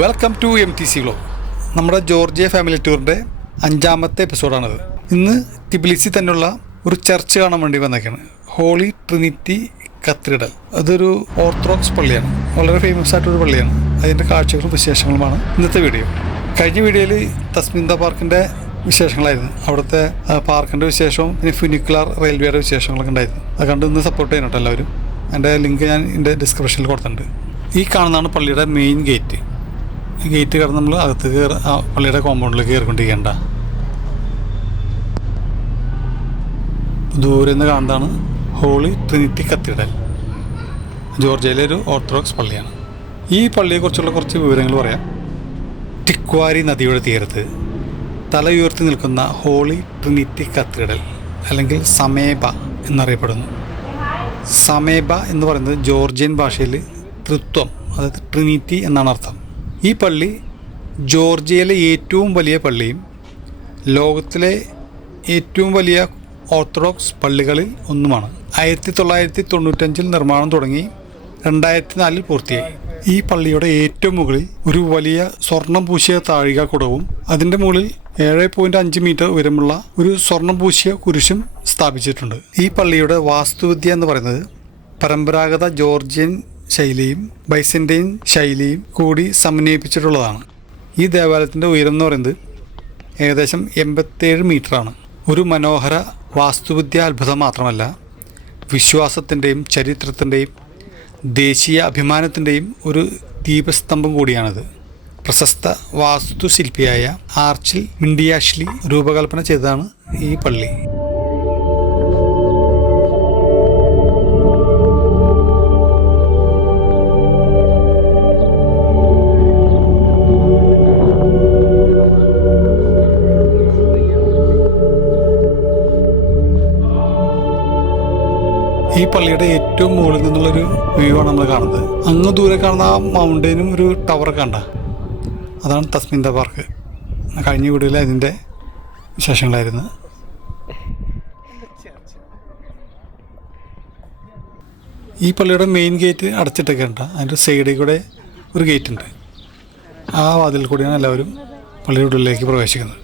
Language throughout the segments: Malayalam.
Welcome to MTC vlog. നമ്മുടെ ജോർജിയ ഫാമിലി ടൂറിൻ്റെ 5ാമത്തെ എപ്പിസോഡാണിത്. ഇന്ന് ടിബിലിസി തന്നെയുള്ള ഒരു ചർച്ച് കാണാൻ വേണ്ടി വന്നേക്കാണ്. Holy Trinity Cathedral. അതൊരു ഓർത്തഡോക്സ് പള്ളിയാണ്, വളരെ ഫേമസ് ആയിട്ടൊരു പള്ളിയാണ്. അതിൻ്റെ കാഴ്ചകളും വിശേഷങ്ങളുമാണ് ഇന്നത്തെ വീഡിയോ. കഴിഞ്ഞ വീഡിയോയിൽ തസ്മിന്ദ പാർക്കിൻ്റെ വിശേഷങ്ങളായിരുന്നു. അവിടുത്തെ പാർക്കിൻ്റെ വിശേഷവും പിന്നെ ഫുനിക്കുലാർ റെയിൽവേയുടെ വിശേഷങ്ങളൊക്കെ ഉണ്ടായിരുന്നു. അത് കണ്ട് ഇന്ന് സപ്പോർട്ട് ചെയ്യണം എല്ലാവരും. എൻ്റെ ലിങ്ക് ഞാൻ എൻ്റെ ഡിസ്ക്രിപ്ഷനിൽ കൊടുത്തിട്ടുണ്ട്. ഈ കാണുന്നതാണ് പള്ളിയുടെ മെയിൻ ഗേറ്റ്. ഈ ഗേറ്റ് കയറി നമ്മൾ അകത്ത് പള്ളിയുടെ കോമ്പൗണ്ടിലേക്ക് കയറിക്കൊണ്ടിരിക്കേണ്ട. ദൂരെ നിന്ന് കാണുന്നതാണ് ഹോളി ട്രിനിറ്റി കത്തീഡ്രൽ. ജോർജിയയിലെ ഒരു ഓർത്തഡോക്സ് പള്ളിയാണ്. ഈ പള്ളിയെക്കുറിച്ചുള്ള കുറച്ച് വിവരങ്ങൾ പറയാം. ടിക്വാരി നദിയുടെ തീരത്ത് തല ഉയർത്തി നിൽക്കുന്ന ഹോളി ട്രിനിറ്റി കത്തീഡ്രൽ അല്ലെങ്കിൽ സമേബ എന്നറിയപ്പെടുന്നു. സമേബ എന്ന് പറയുന്നത് ജോർജിയൻ ഭാഷയിൽ ത്രിത്വം, അതായത് ട്രിനിറ്റി എന്നാണ് അർത്ഥം. ഈ പള്ളി ജോർജിയയിലെ ഏറ്റവും വലിയ പള്ളിയും ലോകത്തിലെ ഏറ്റവും വലിയ ഓർത്തഡോക്സ് പള്ളികളിൽ ഒന്നുമാണ്. 1995 നിർമ്മാണം തുടങ്ങി 2004 പൂർത്തിയായി. ഈ പള്ളിയുടെ ഏറ്റവും മുകളിൽ ഒരു വലിയ സ്വർണം പൂശിയ താഴികക്കുടവും അതിൻ്റെ മുകളിൽ 7.5 മീറ്റർ ഉയരമുള്ള ഒരു സ്വർണം പൂശിയ കുരിശും സ്ഥാപിച്ചിട്ടുണ്ട്. ഈ പള്ളിയുടെ വാസ്തുവിദ്യ എന്ന് പറയുന്നത് പരമ്പരാഗത ജോർജിയൻ ശൈലിയും ബൈസന്റൈൻ ശൈലിയും കൂടി സമന്വയിപ്പിച്ചിട്ടുള്ളതാണ്. ഈ ദേവാലയത്തിൻ്റെ ഉയരം എന്ന് പറയുന്നത് ഏകദേശം 87 മീറ്ററാണ്. ഒരു മനോഹര വാസ്തുവിദ്യ അത്ഭുതം മാത്രമല്ല, വിശ്വാസത്തിൻ്റെയും ചരിത്രത്തിൻ്റെയും ദേശീയ അഭിമാനത്തിൻ്റെയും ഒരു ദീപസ്തംഭം കൂടിയാണിത്. പ്രശസ്ത വാസ്തുശില്പിയായ ആർച്ചിൽ മിൻഡിയാഷ്ലി രൂപകൽപ്പന ചെയ്തതാണ് ഈ പള്ളി. ഈ പള്ളിയുടെ ഏറ്റവും മുകളിൽ നിന്നുള്ളൊരു വ്യൂ ആണ് നമ്മൾ കാണുന്നത്. അങ്ങ് ദൂരെ കാണുന്ന ആ മൗണ്ടനും ഒരു ടവറൊക്കെ കണ്ട, അതാണ് തസ്മിന്ദ പാർക്ക്. കഴിഞ്ഞ വീഡിയോയിൽ അതിൻ്റെ വിശേഷങ്ങളായിരുന്നു. ഈ പള്ളിയുടെ മെയിൻ ഗേറ്റ് അടച്ചിട്ടൊക്കെ ഉണ്ട്. അതിൻ്റെ സൈഡിൽ കൂടെ ഒരു ഗേറ്റ് ഉണ്ട്. ആ വാതിൽ കൂടിയാണ് എല്ലാവരും പള്ളിയുടെ ഉള്ളിലേക്ക് പ്രവേശിക്കുന്നത്.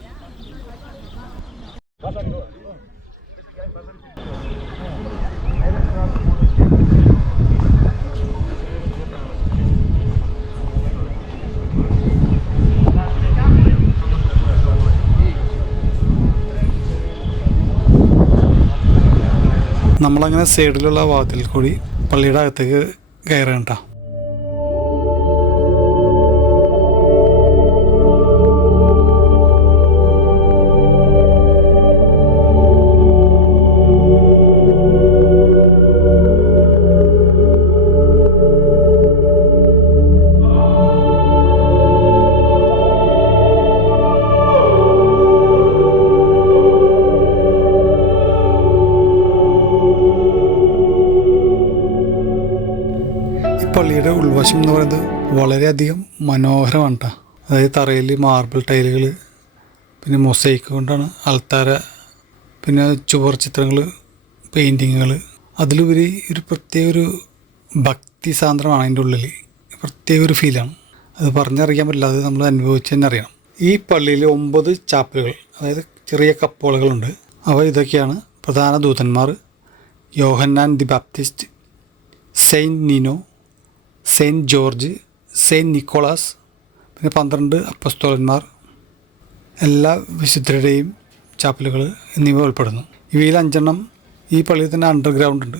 നമ്മളങ്ങനെ സൈഡിലുള്ള വാതിൽ കൂടി പള്ളിയുടെ അകത്തേക്ക് കയറേണ്ട. പള്ളിയുടെ ഉൾവശം എന്ന് പറയുന്നത് വളരെയധികം മനോഹരമാണ് കേട്ടോ. അതായത് തറയിൽ മാർബിൾ ടൈലുകൾ, പിന്നെ മൊസൈക്ക് കൊണ്ടാണ് അൾത്താര, പിന്നെ ചുവർ ചിത്രങ്ങൾ, പെയിൻറ്റിങ്ങുകൾ. അതിലുപരി ഒരു പ്രത്യേക ഒരു ഭക്തി സാന്ദ്രമാണ് അതിൻ്റെ ഉള്ളിൽ. പ്രത്യേക ഒരു ഫീലാണ്. അത് പറഞ്ഞറിയിക്കാൻ പറ്റില്ല, അത് നമ്മൾ അനുഭവിച്ച് തന്നെ അറിയണം. ഈ പള്ളിയിൽ 9 ചാപ്പലുകൾ, അതായത് ചെറിയ കപ്പോളകളുണ്ട്. അവ ഇതൊക്കെയാണ്: പ്രധാന ദൂതന്മാർ, യോഹന്നാൻ the Baptist, Saint Nino, Saint George, Saint Nicholas, പിന്നെ 12 അപ്പസ്തോലന്മാർ, എല്ലാ വിശുദ്ധരുടെയും ചാപ്പലുകൾ എന്നിവ ഉൾപ്പെടുന്നു. ഇവയിൽ 5 ഈ പള്ളിയിൽ തന്നെ അണ്ടർഗ്രൗണ്ട് ഉണ്ട്,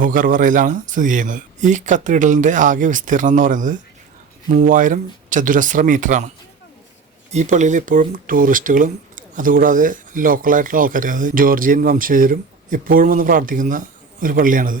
ഭൂഗർഭറയിലാണ് സ്ഥിതി ചെയ്യുന്നത്. ഈ കത്തീഡ്രലിൻ്റെ ആകെ വിസ്തീർണം എന്ന് പറയുന്നത് 3000 ചതുരശ്ര മീറ്ററാണ്. ഈ പള്ളിയിൽ എപ്പോഴും ടൂറിസ്റ്റുകളും അതുകൂടാതെ ലോക്കലായിട്ടുള്ള ആൾക്കാർ, അത് ജോർജിയൻ വംശജരും എപ്പോഴും വന്ന് പ്രാർത്ഥിക്കുന്ന ഒരു പള്ളിയാണിത്.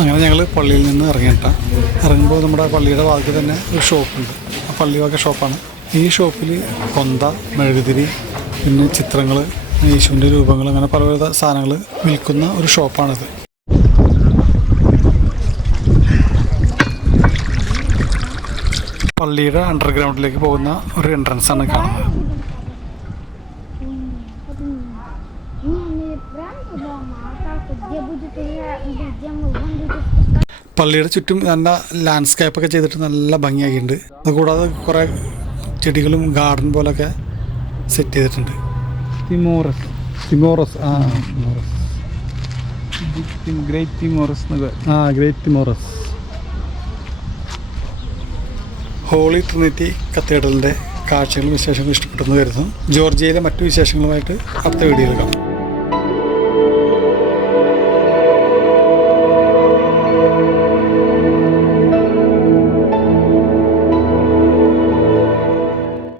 അങ്ങനെ ഞങ്ങൾ പള്ളിയിൽ നിന്ന് ഇറങ്ങുമ്പോൾ നമ്മുടെ പള്ളിയുടെ ഭാഗത്ത് തന്നെ ഒരു ഷോപ്പുണ്ട്. ആ പള്ളി വക ഷോപ്പാണ്. ഈ ഷോപ്പിൽ കൊന്ത, മെഴുകുതിരി, പിന്നെ ചിത്രങ്ങൾ, യേശുവിൻ്റെ രൂപങ്ങൾ, അങ്ങനെ പലവിധ സാധനങ്ങൾ വിൽക്കുന്ന ഒരു ഷോപ്പാണിത്. പള്ളിയുടെ അണ്ടർഗ്രൗണ്ടിലേക്ക് പോകുന്ന ഒരു എൻട്രൻസ് ആണ് കാണുന്നത്. പള്ളിയുടെ ചുറ്റും നല്ല ലാൻഡ്സ്കേപ്പൊക്കെ ചെയ്തിട്ട് നല്ല ഭംഗിയാക്കിയിട്ടുണ്ട്. അതുകൂടാതെ കുറേ ചെടികളും ഗാർഡൻ പോലൊക്കെ സെറ്റ് ചെയ്തിട്ടുണ്ട്. ഗ്രേറ്റ് തിമോറസ് ഹോളി ട്രിനിറ്റി കത്തീഡ്രലിൻ്റെ കാഴ്ചകളും വിശേഷങ്ങളും ഇഷ്ടപ്പെട്ടെന്ന് കരുതുന്നു. ജോർജിയയിലെ മറ്റു വിശേഷങ്ങളുമായിട്ട് അടുത്ത വീഡിയോയിൽ കാണാം.